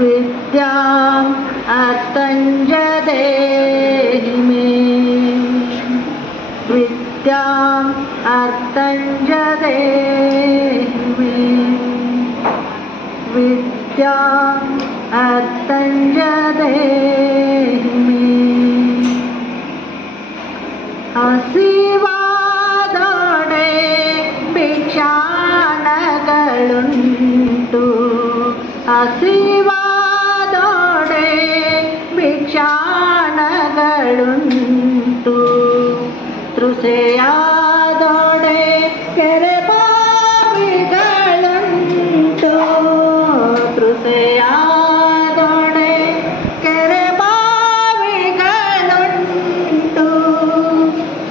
विद्याम् अर्थञ्च देहि मे विद्याम् अर्थञ्च देहि मे विद्याम् अर्थञ्च देहि मे ಹಸಿವಾದೊಡೆ ಭಿಕ್ಷಾನಗಳುಂಟು ಹಸಿವಾದೊಡೆ ಭಿಕ್ಷಾನಗಳುಂಟು ತೃಷೆಯಾದೊಡೆ ಕೆರೆ ಬಾವಿಗಳುಂಟು ತೃಷೆಯಾದೊಡೆ ಕೆರೆ ಬಾವಿಗಳುಂಟು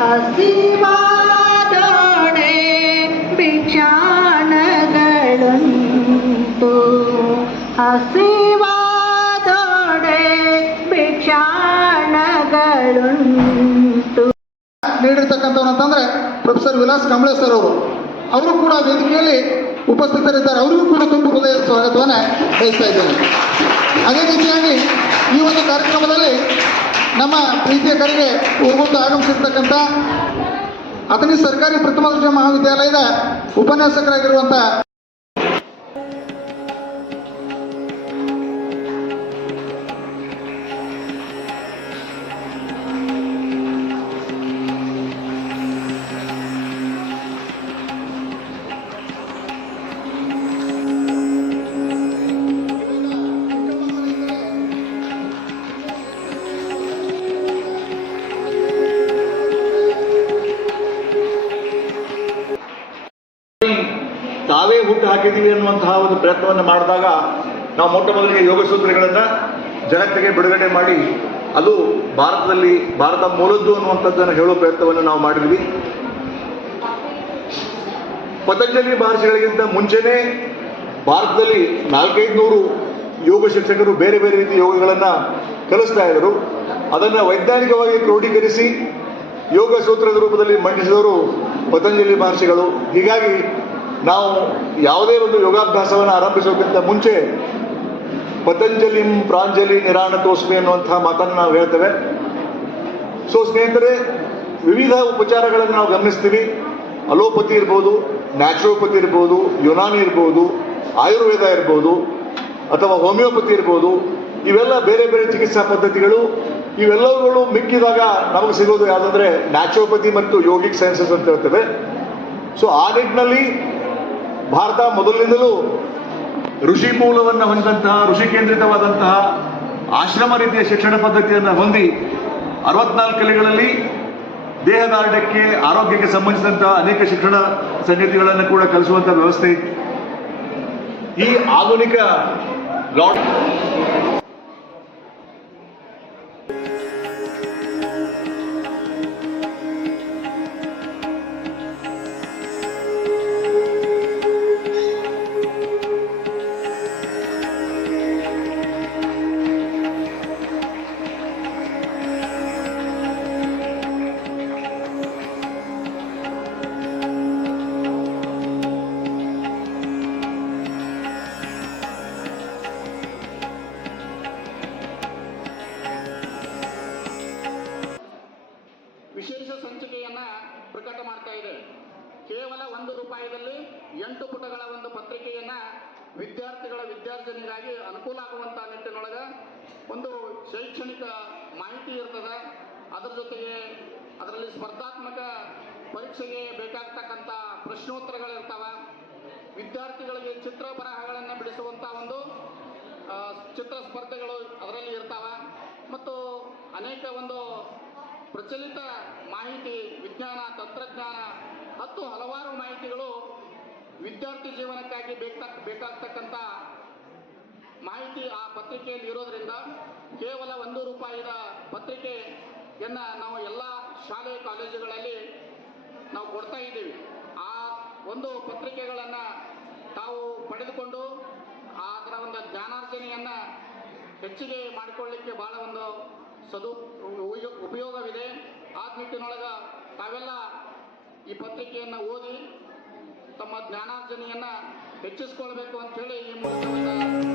ಹಸಿವಾದೊಡೆ ಭಿಕ್ಷಾನಗಳುಂಟು ಹಸಿವಾದೊಡೆ ಭಿಕ್ಷಾನಗಳುಂಟು. ನೀಡಿರ್ತಕ್ಕಂಥವ್ರು ಅಂತಂದರೆ ಪ್ರೊಫೆಸರ್ ವಿಲಾಸ್ ಕಾಂಬ್ಳೆ ಸರ್ ಅವರು ಕೂಡ ವೇದಿಕೆಯಲ್ಲಿ ಉಪಸ್ಥಿತರಿದ್ದಾರೆ. ಅವರಿಗೂ ಕೂಡ ತುಂಬ ಹೃದಯದ ಸ್ವಾಗತವನ್ನು ಬಯಸ್ತಾ ಇದ್ದೇನೆ. ಅದೇ ರೀತಿಯಾಗಿ ಈ ಒಂದು ಕಾರ್ಯಕ್ರಮದಲ್ಲಿ ನಮ್ಮ ಪ್ರೀತಿಯ ಕರೆಗೆ ಊರುಗುಂದು ಆಗಮಿಸಿರ್ತಕ್ಕಂಥ ಅಥಣಿ ಸರ್ಕಾರಿ ಪ್ರಥಮ ದರ್ಜೆ ಮಹಾವಿದ್ಯಾಲಯದ ಉಪನ್ಯಾಸಕರಾಗಿರುವಂಥ ತಾವೇ ಹುಟ್ಟು ಹಾಕಿದ್ದೀವಿ ಅನ್ನುವಂತಹ ಒಂದು ಪ್ರಯತ್ನವನ್ನು ಮಾಡಿದಾಗ ನಾವು ಮೊಟ್ಟ ಮೊದಲಿಗೆ ಯೋಗ ಸೂತ್ರಗಳನ್ನು ಜಗತ್ತಿಗೆ ಬಿಡುಗಡೆ ಮಾಡಿ ಅದು ಭಾರತ ಮೂಲದ್ದು ಅನ್ನುವಂಥದ್ದನ್ನು ಹೇಳುವ ಪ್ರಯತ್ನವನ್ನು ನಾವು ಮಾಡಿದ್ವಿ. ಪತಂಜಲಿ ಮಹರ್ಷಿಗಳಿಗಿಂತ ಮುಂಚೆನೇ ಭಾರತದಲ್ಲಿ 400-500 ಯೋಗ ಶಿಕ್ಷಕರು ಬೇರೆ ಬೇರೆ ರೀತಿಯ ಯೋಗಗಳನ್ನು ಕಲಿಸ್ತಾ ಇದ್ದರು. ಅದನ್ನು ವೈಜ್ಞಾನಿಕವಾಗಿ ಕ್ರೋಢೀಕರಿಸಿ ಯೋಗ ಸೂತ್ರದ ರೂಪದಲ್ಲಿ ಮಂಡಿಸಿದವರು ಪತಂಜಲಿ ಮಹರ್ಷಿಗಳು. ಹೀಗಾಗಿ ನಾವು ಯಾವುದೇ ಒಂದು ಯೋಗಾಭ್ಯಾಸವನ್ನು ಆರಂಭಿಸೋಕ್ಕಿಂತ ಮುಂಚೆ ಪತಂಜಲಿಂ ಪ್ರಾಂಜಲಿ ನಿರಾಣತೋಸ್ಮಿ ಅನ್ನುವಂತಹ ಮಾತನ್ನು ನಾವು ಹೇಳ್ತೇವೆ. ಸೊ ಸ್ನೇಹಿತರೆ, ವಿವಿಧ ಉಪಚಾರಗಳನ್ನು ನಾವು ಗಮನಿಸ್ತೀವಿ. ಅಲೋಪತಿ ಇರ್ಬೋದು, ನ್ಯಾಚುರೋಪತಿ ಇರ್ಬೋದು, ಯುನಾನಿ ಇರ್ಬೋದು, ಆಯುರ್ವೇದ ಇರ್ಬೋದು, ಅಥವಾ ಹೋಮಿಯೋಪತಿ ಇರ್ಬೋದು. ಇವೆಲ್ಲ ಬೇರೆ ಬೇರೆ ಚಿಕಿತ್ಸಾ ಪದ್ಧತಿಗಳು. ಇವೆಲ್ಲವುಗಳು ಮಿಕ್ಕಿದಾಗ ನಮಗೆ ಸಿಗೋದು ಯಾವುದಂದ್ರೆ ನ್ಯಾಚುರೋಪತಿ ಮತ್ತು ಯೋಗಿಕ್ ಸೈನ್ಸಸ್ ಅಂತ ಹೇಳ್ತೇವೆ. ಸೊ ಆ ನಿಟ್ಟಿನಲ್ಲಿ ಭಾರತ ಮೊದಲಿನಿಂದಲೂ ಋಷಿ ಮೂಲವನ್ನು ಹೊಂದಿದಂತಹ, ಋಷಿ ಕೇಂದ್ರಿತವಾದಂತಹ ಆಶ್ರಮ ರೀತಿಯ ಶಿಕ್ಷಣ ಪದ್ಧತಿಯನ್ನು ಹೊಂದಿ 64 ಕಲೆಗಳಲ್ಲಿ ದೇಹದಾರ್ಢ್ಯಕ್ಕೆ, ಆರೋಗ್ಯಕ್ಕೆ ಸಂಬಂಧಿಸಿದಂತಹ ಅನೇಕ ಶಿಕ್ಷಣ ಸಂಗತಿಗಳನ್ನು ಕೂಡ ಕಲಿಸುವಂತಹ ವ್ಯವಸ್ಥೆ ಈ ಆಧುನಿಕ ವಿಶೇಷ ಸಂಚಿಕೆಯನ್ನು ಪ್ರಕಟ ಮಾಡ್ತಾ ಇದೆ. ಕೇವಲ ₹1 8 ಪುಟಗಳ ಒಂದು ಪತ್ರಿಕೆಯನ್ನು ವಿದ್ಯಾರ್ಥಿನಿಗಾಗಿ ಅನುಕೂಲ ಆಗುವಂಥ ನಿಟ್ಟಿನೊಳಗೆ ಒಂದು ಶೈಕ್ಷಣಿಕ ಮಾಹಿತಿ ಇರ್ತದೆ. ಅದರ ಜೊತೆಗೆ ಅದರಲ್ಲಿ ಸ್ಪರ್ಧಾತ್ಮಕ ಪರೀಕ್ಷೆಗೆ ಬೇಕಾಗ್ತಕ್ಕಂಥ ಪ್ರಶ್ನೋತ್ತರಗಳಿರ್ತವೆ. ವಿದ್ಯಾರ್ಥಿಗಳಿಗೆ ಚಿತ್ರ ಬರಹಗಳನ್ನು ಬಿಡಿಸುವಂಥ ಒಂದು ಚಿತ್ರ ಸ್ಪರ್ಧೆಗಳು ಅದರಲ್ಲಿ ಇರ್ತವೆ. ಮತ್ತು ಅನೇಕ ಒಂದು ಪ್ರಚಲಿತ ಮಾಹಿತಿ, ವಿಜ್ಞಾನ, ತಂತ್ರಜ್ಞಾನ ಮತ್ತು ಹಲವಾರು ಮಾಹಿತಿಗಳು ವಿದ್ಯಾರ್ಥಿ ಜೀವನಕ್ಕಾಗಿ ಬೇಕಾಗ್ತಕ್ಕಂಥ ಮಾಹಿತಿ ಆ ಪತ್ರಿಕೆಯಲ್ಲಿ ಇರೋದ್ರಿಂದ ಕೇವಲ ₹1 ಪತ್ರಿಕೆಯನ್ನು ನಾವು ಎಲ್ಲ ಶಾಲೆ ಕಾಲೇಜುಗಳಲ್ಲಿ ನಾವು ಕೊಡ್ತಾ ಇದ್ದೀವಿ. ಆ ಒಂದು ಪತ್ರಿಕೆಗಳನ್ನು ತಾವು ಪಡೆದುಕೊಂಡು ಅದರ ಒಂದು ಜ್ಞಾನಾರ್ಜನೆಯನ್ನು ಹೆಚ್ಚಿಗೆ ಮಾಡಿಕೊಳ್ಳಲಿಕ್ಕೆ ಭಾಳ ಒಂದು ಉಪಯೋಗವಿದೆ. ಆ ನಿಟ್ಟಿನೊಳಗೆ ತಾವೆಲ್ಲ ಈ ಪತ್ರಿಕೆಯನ್ನು ಓದಿ ತಮ್ಮ ಜ್ಞಾನಾರ್ಜನೆಯನ್ನ ಹೆಚ್ಚಿಸ್ಕೊಳ್ಬೇಕು ಅಂತ ಹೇಳಿ ಈ ಮೂಲಕ